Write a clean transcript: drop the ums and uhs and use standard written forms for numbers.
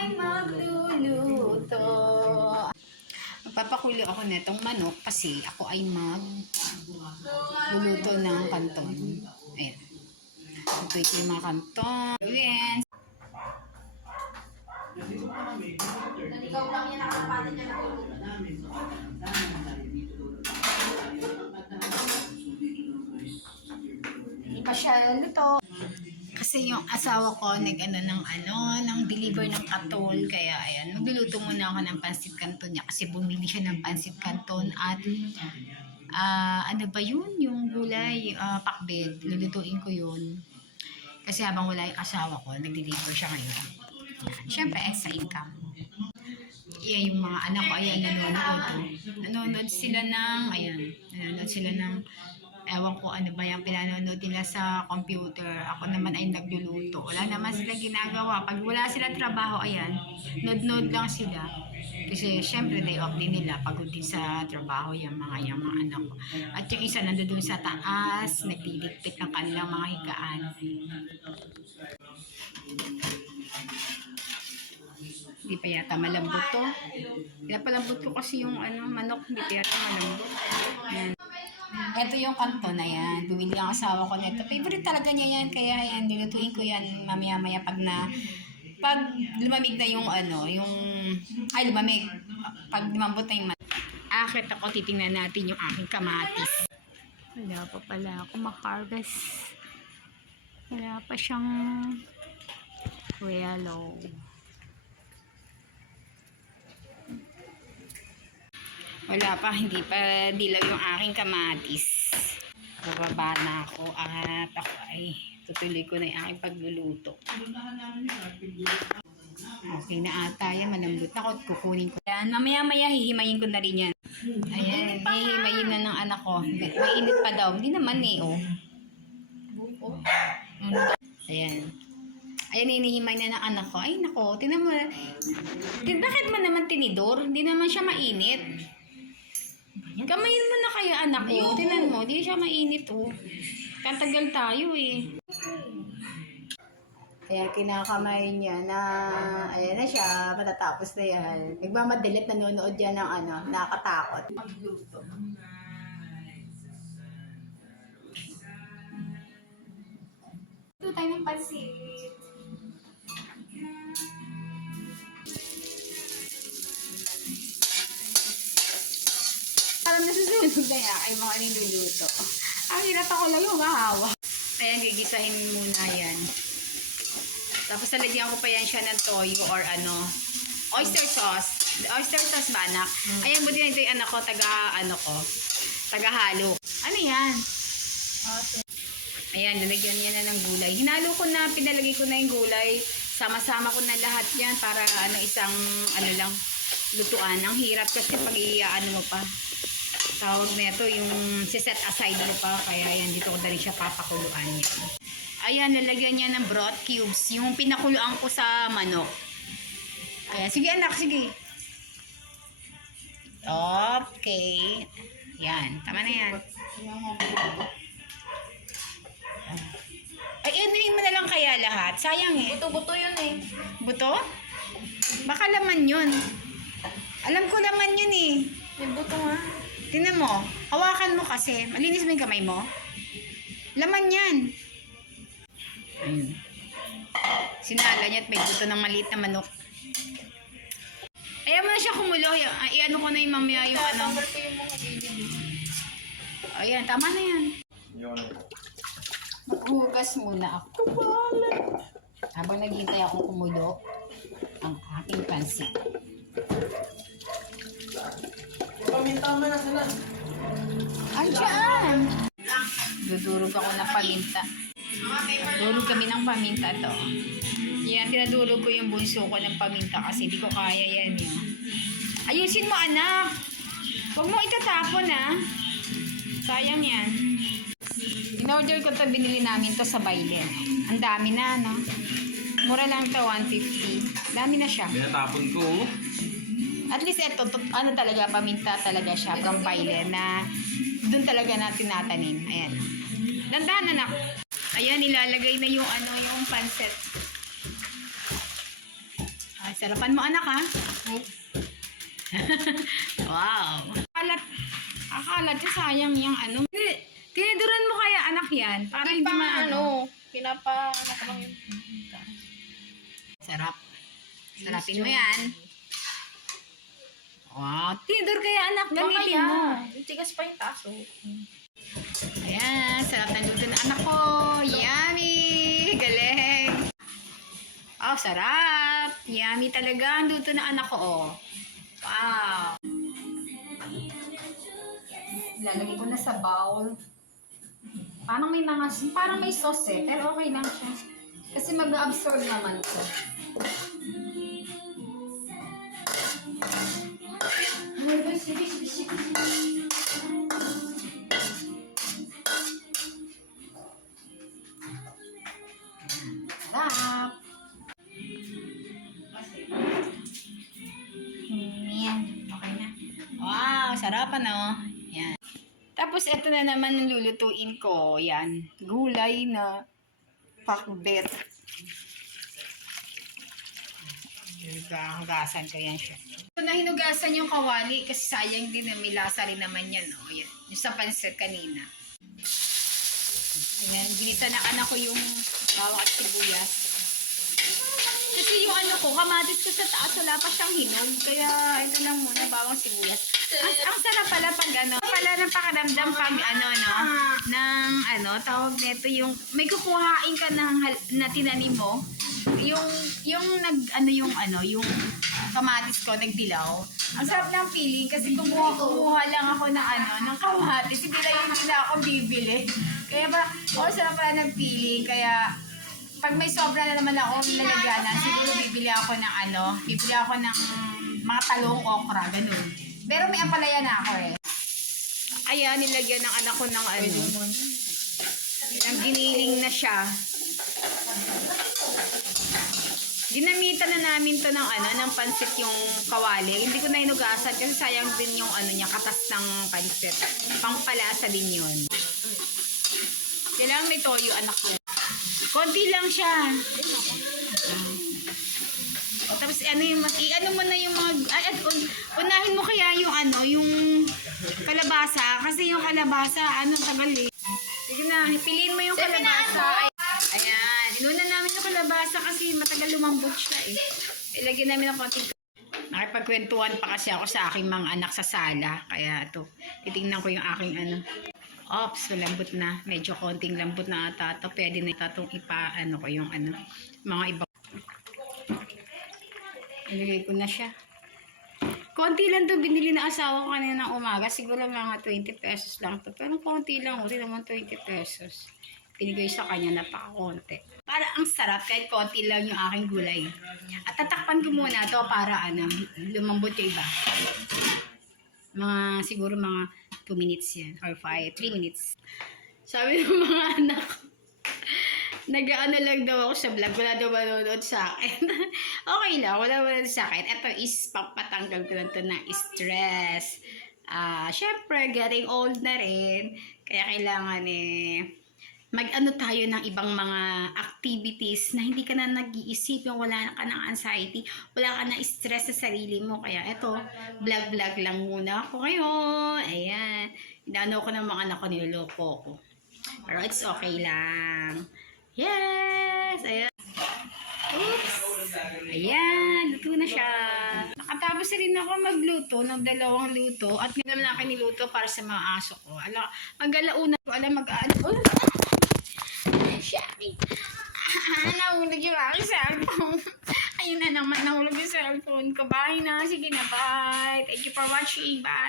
ay magluluto. Magpapakulo ako netong manok kasi ako ay magluluto ng kanton. Ayan. Ito yung mga kanton. Ayan. Naligaw lang yan, nakatapatin niya na tulog. Hindi pa siya luto. Kasi yung asawa ko nang deliver ng katol, kaya ayan, magluluto muna ako ng pansit canton niya kasi bumili siya ng pansit canton at ano ba yun, yung gulay, pakbet, lulutuin ko yun. Kasi habang wala yung asawa ko, nag-deliver siya ngayon. Siyempre, extra income. Yan yung mga anak ko, ayan, nanonood sila ng ewan ko ano ba yung pinanonood nila sa computer. Ako naman ay nagluluto. Wala naman sila ginagawa. Pag wala sila trabaho, ayan, nod-nod lang sila. Kasi syempre day off din nila. Pagod din sa trabaho yung mga anak ko. At yung isa nandun sa taas, nagdidikpit ng kanilang mga higaan. Hindi pa yata malambot to. Pinapalambot ko kasi yung manok. Hindi pa yata malambot. Ayan. Ito yung kanton na yan. Bumili ang asawa ko nito. Favorite talaga niya yan. Kaya yan, dilutuin ko yan mamaya-maya pag lumamig na yung lumamig. Pag lumambot na yung akit ako, titingnan natin yung aking kamatis. Wala pa pala ako makargas. Wala pa siyang yellow. Wala pa, hindi pa dilaw yung aking kamatis. Bababa na ako at ako ay tutuloy ko na yung aking pagluluto. Okay na ata yan, malambot na ako at kukunin ko. Yan, mamaya-maya hihimayin ko na rin yan. Ayan, hihimayin na ng anak ko. Mainit pa daw. Hindi naman oh. Ayan. Ayan, hinihimay na ng anak ko. Ay, nako, tinan mo. Bakit mo naman tinidor? Hindi naman siya mainit. Kamayin mo na kaya anak ko. Tinan mo, di siya mainit Katagal tayo Kaya kinakamay niya na, ayan na siya, matatapos na yan. Nagmamadalit, nanonood yan ng nakakatakot. Magluto. Ito tayo ng pansit. Parang nasusunod na yan ay mga niluluto. Ang hirap ako lang yung mahawa. Ayan, gigisahin muna yan. Tapos nalagyan ko pa yan siya ng toyo or oyster sauce. Oyster sauce ba, anak? Ayan, buti na ito yung anak ko, taga-halo. Ano yan? Okay. Ayan, lalagyan niya na ng gulay. Hinalo ko na, pinalagay ko na yung gulay. Sama-sama ko na lahat yan para isang lutuan. Ang hirap kasi pag mo pa. Tawag na ito, yung set aside mo pa. Kaya yan, dito ko na rin siya papakuluan yan. Ayan, nalagyan niya ng broth cubes. Yung pinakuluan ko sa manok. Ayan, sige anak, sige. Okay. Yan, tama na yan. Ay, anuhin mo na lang kaya lahat. Sayang Buto-buto yun Buto? Baka laman yun. Alam ko laman yun May buto nga. Tingnan mo. Hawakan mo kasi. Malinis mo yung kamay mo. Laman yan. Ayun. Sinala niya at may buto ng maliit na manok. Ayaw mo na siya kumulo. Iano ko na yung mamaya yung Tatanggal ko yung mga gilid. Ayan, tama na yan. Maghugas muna ako. Habang naghintay akong kumulo ang aking pansit. Paminta mo na sila. Ay, dyan! Dudurog ako ng paminta. Durog kami ng paminta to. Yan, tinadurog ko yung bunso ko ng paminta kasi di ko kaya yan Ayusin mo, anak! Huwag mo itatapon, Sayang yan. In-order ko to, binili namin to sa Bailen. Ang dami na, Mura lang to, 150. Dami na siya. Binatapon ko. At least ito, talaga, paminta talaga siya from Bailen na doon talaga natin natanim. Ayan. Dandahan, anak. Ayan, nilalagay na yung yung pancit. Sarapan mo anak ha. Wow. Akalat yung sayang yung ano. Tiniduran mo kaya anak yan para hindi maano. Pinapa, ano ko lang yun. Sarap. Sarapin mo yan. Wow. Tinidur kaya anak. Gamitin mo. Tigas pa yung taso. Ayan. Sarap ng luto ng anak ko. Yummy. Galing. Oh, sarap. Yummy talaga ang luto ng anak ko. Oh. Wow. Lalagay ko na sa bowl. Parang may sauce eh. Pero okay lang siya. Kasi mag-absorb naman ito. Sarap. Yan. Okay na. Wow, sarap ano. Yan. Tapos ito na naman ang lulutuin ko. Yan. Gulay na pakbet. Hinugasan ko yan siya. Ito na hinugasan yung kawali kasi sayang din na may lasa rin naman yan. O, yan. Yung sa pansit kanina. Yan. Ginisa na anak ko yung bawang at sibuyas. Kasi yung ano ko, kamatis ko sa taas, wala pa siyang hinog. Kaya ito lang muna, bawang sibuyas. Ang sarap pala pag ano, pala ng pakiramdam pag ano, no, ng ano, tawag nito yung, may kukuhain ka ng, na tinanim mo, yung yung kamatis ko, nagdilaw. Ang sarap ng feeling kasi kumuha lang ako na ng kamatis, hindi lang yung nila ako bibili. Kaya ba, sarap pala ng feeling, kaya, pag may sobra na naman ako lalagyanan, siguro bibili ako ng mga talong okra, ganun. Pero may ampalaya na ako eh. Ayan, nilagyan ng anak ko ng ng giniling na siya. Ginamitan na namin to ng pansit yung kawali. Hindi ko na inugasan kasi sayang din yung niya, katas ng pansit. Pangpalasa din yun. Kailangan may toyo anak ko. Konti lang siya. O, tapos mo na yung mga, unahin mo kaya yung kalabasa. Kasi yung kalabasa, tagal eh. Sige na, piliin mo yung kalabasa. Ayan, inuna namin yung kalabasa kasi matagal lumambot siya eh. Ilagyan namin ng konting. Nakipagkwentuhan pa kasi ako sa aking mga anak sa sala. Kaya ito, titingnan ko yung aking Ops, lambot na. Medyo konting lambot na ata ito. Pwede na itong ko yung mga iba. Ilagay ko na siya. Konti lang to binili na asawa ko kanina ng umaga. Siguro mga 20 pesos lang to. Pero konti lang. Hindi naman 20 pesos. Pinigay sa kanya, napaka-konti. Para ang sarap kahit konti lang yung aking gulay. At tatakpan ko muna to para lumambot yung iba. Siguro mga 2 minutes yan. Or 3 minutes. Sabi ng mga anak ko, nag-ano lang daw ako sa vlog. Wala daw manonood sa akin. Okay lang, wala manonood sa akin. Ito is papatanggal ko lang ito na stress. Syempre, getting old na rin. Kaya kailangan mag-ano tayo ng ibang mga activities na hindi ka na nag-iisip, yung wala ka ng anxiety, wala ka na stress sa sarili mo. Kaya eto, vlog lang muna ako ngayon. Ayan. Inaano ko ng mga anak ko, niloloko ko. Pero it's okay lang. Yes! Ayan. Oops! Ayan, luto na siya. Nakatapos rin ako magluto ng 2 luto at ngayon na akin niluto para sa mga aso ko. Mag-alauna ko, Shari. Nahulog yung aking cellphone. Ayun na naman, nahulog yung cellphone ko. Bye na. Sige na, bye. Thank you for watching. Bye.